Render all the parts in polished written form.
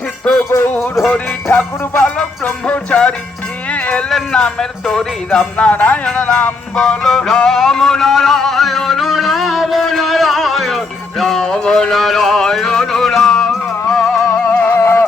সিদ্ধ গৌর হরি ঠাকুর বালক ব্রহ্মচারী নিয়ে এলেন নামের তরি রাম নারায়ণ রাম বলো রাম নারায়ণ রাম নারায়ণ রাম নারায়ণ রাম।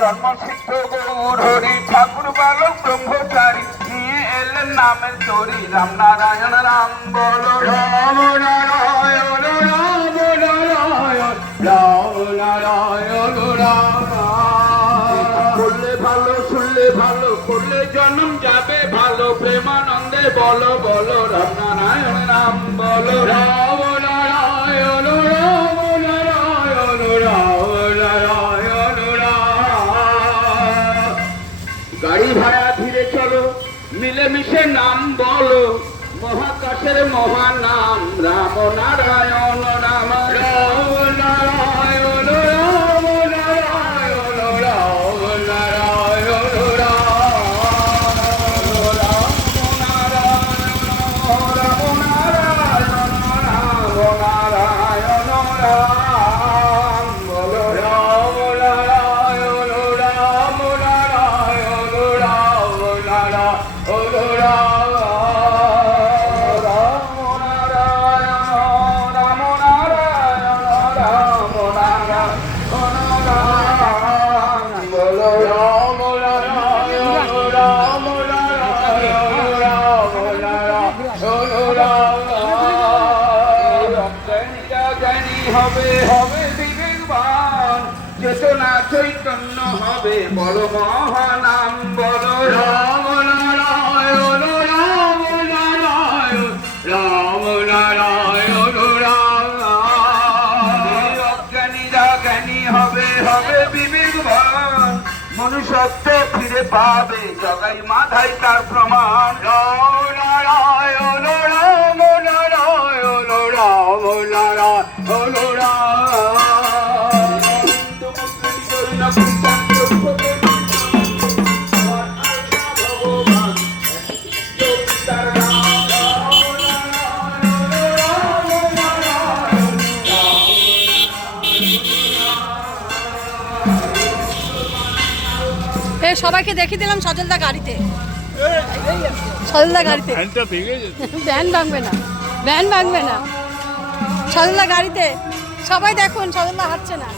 জন্ম সিদ্ধ গৌর হরি ঠাকুর বালক ব্রহ্মচারী নিয়ে এলেন নামের তরি রাম নারায়ণ রাম বলো রাম নারায়ণ রাম নারায়ণ রাম নারায়ণ রাম। ভালো শুনলে ভালো করলে জন্ম যাবে ভালো প্রেমানন্দে বলো বলো রাম নারায়ণ রাম বলো রাম নারায়ণ রাম নারায়ণ রাম নারায়ণ রাম। গাড়ি ভাড়া ধীরে চলো মিলেমিশে নাম বলো মহাকাশের মহানাম রাম নারায়ণ রাম রাম নারায়ণ রাম নারায়ণ রাম নারায়ণ হবে হবে বিবেকবান চেতনা চৈতন্য হবে বড় মহানাম বলো রাম নারায়ণ রাম নারায়ণ রাম নারায়ণ রাম। অজ্ঞানীরা জ্ঞানী হবে হবে বিবেকবান মনুষ্যত্ব ফিরে পাবে জগাই মাথায় তার প্রমাণ রাম নারায়ণ রাম নারায়ণ রাম নারায়ণ রাম। সবাইকে দেখিয়ে দিলাম সজলদা গাড়িতে, সজলদা গাড়িতে ভ্যান ভাঙবে না, ভ্যান ভাঙবে না, সজলদা গাড়িতে সবাই দেখুন সজলদা হাঁটছে না।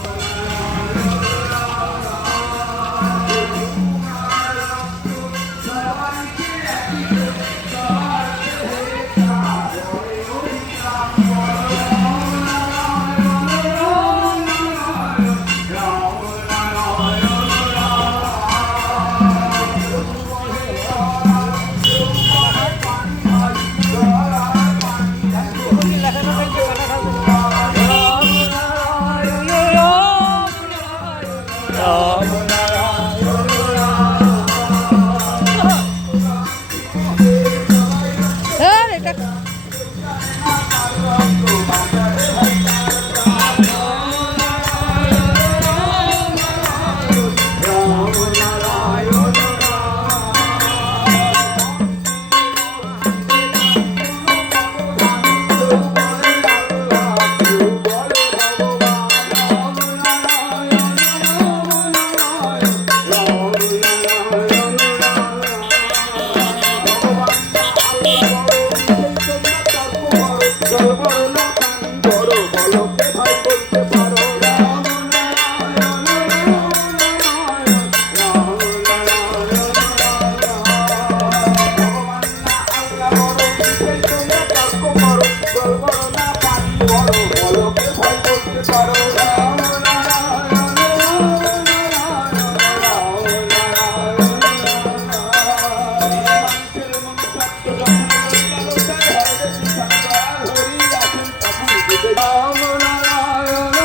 রাম নারায়ণ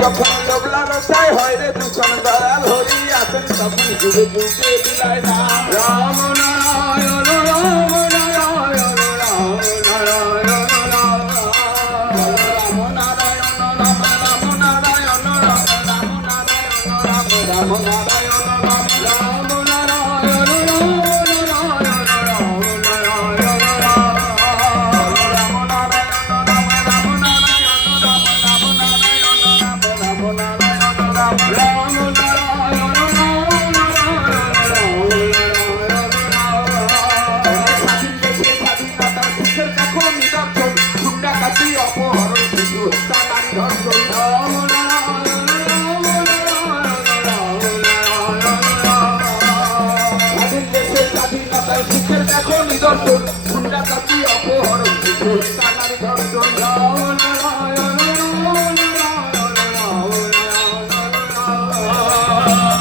যখন লোবলা রসায় হয় রে দূষণ দয়াল হরি আসেন তখন যুগে যুগে বিলায় না রাম নারায়ণ রাম নারায়ণ রাম নারায়ণ রাম নারায়ণ রাম রাম নারায়ণ রাম রাম নারায়ণ রাম রাম নারায়ণ রাম রাম নারায়ণ দেখো নিদর্শন গুন্ডা কাটি অপহরণ তার ধর্ষণ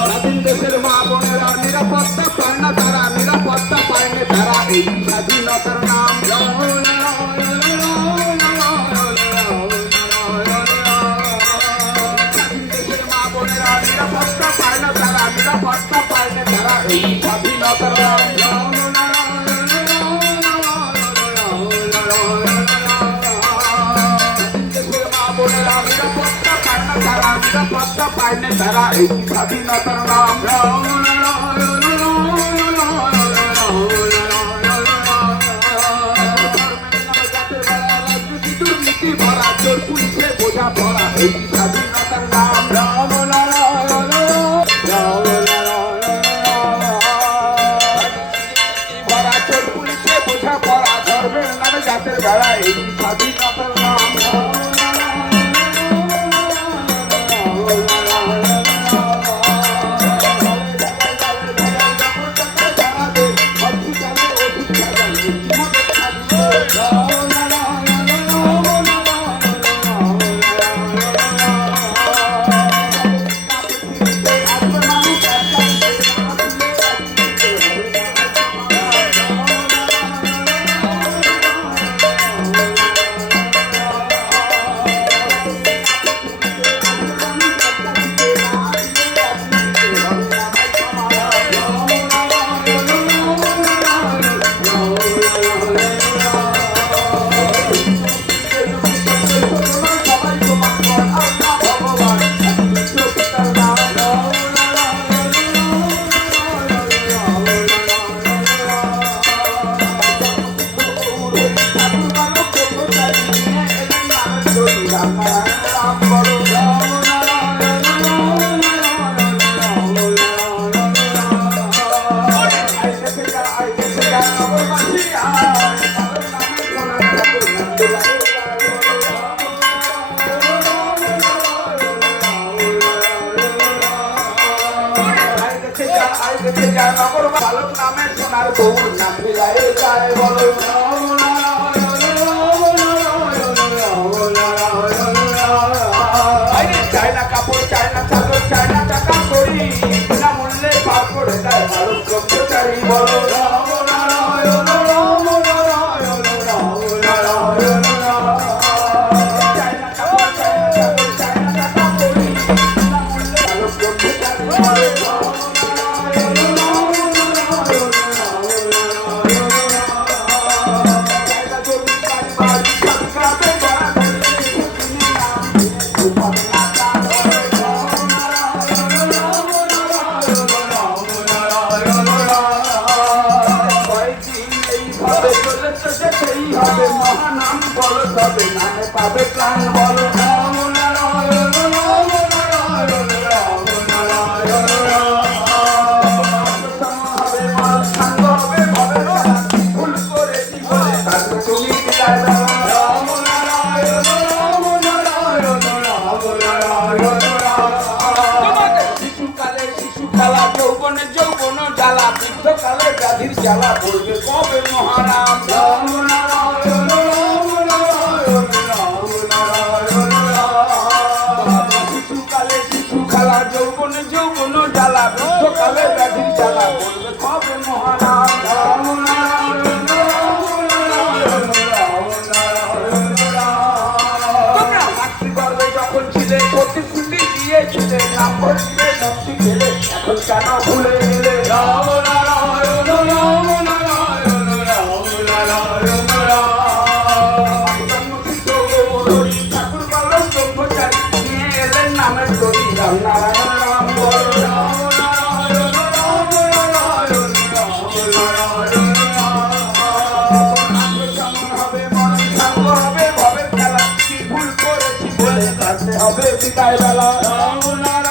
স্বাধীন দেশের মা বোনেরা নিরাপত্তা পায় না তারা নিরাপত্তা পায় না তারা এই স্বাধীনতার নাম স্বাধীন দেশের মা বোনেরা নিরাপত্তা পায় না তারা নিরাপত্তা পায় না তারা এই স্বাধীনতার নাম নিরাপত্তা পায় না তারা এই স্বাধীনতার নাম দুর্নীতি ভরা চোর পুলিশে বোঝা ভরা এই স্বাধীনতার নাম রাম নারায়ণ রাম ভরা চোর পুলিশে বোঝা ভরা ধর্মের নামে জাতের বেড়া এই স্বাধীনতার নাম বালক নামে সোনার গৌর নাম মিলাই যায় বলো চায় না কাপড় চায় না চাদর চায় না টাকা করি বিনা মূল্যে পার করে দেয় ভারত ব্রহ্মচারী বলো রাম নারায়ণ রাম নারায়ণ রাম নারায়ণ চায় না কাপড় চায় না চাদর চায় না টাকা করি বিনা মূল্যে ভারত ব্রহ্মচারী বলো মহানাম বলো তবে নামে পাবে প্রাণ বলো রাম নারায়ণ রাম নারায়ণ রাম নারায়ণ হবে মাল সাঙ্গ হবে ভবে ভুল করে কি বলে তাকে তুমি বিদায় দাও রাম নারায়ণ রাম নারায়ণ রাম নারায়ণ শিশুকালে শিশু খেলা যৌবনে যৌবন জ্বালা বৃদ্ধকালে ব্যাধির জ্বালা বলবে কবে মহারাম রাম নারায়ণ রাম নারায়ণ রাম নারায়ণ শিশুকালে শিশু খেলা যৌবনে যৌবন জ্বালা বৃদ্ধকালে ব্যাধির জ্বালা বলবে কবে মহারাম রাম নারায়ণ রাম নারায়ণ রাম নারায়ণ তোমরা মাতৃগর্ভে যখন ছিলে প্রতিষ্ঠিত এখন কেন ভুলে গেলে রাম নারায়ণ রাম নারায়ণ রাম নারায়ণ রাম জন্মসিদ্ধ গৌরহরি ঠাকুর বালক ব্রহ্মচারী নিয়ে এলেন নামের তরি রাম নারায়ণ রাম বল রাম নারায়ণ রাম নারায়ণ রাম নারায়ণ হবে ভবের খেলা কি ভুল করেছি বলে কাছে হবে বিদায় বেলা রাম নারায়ণ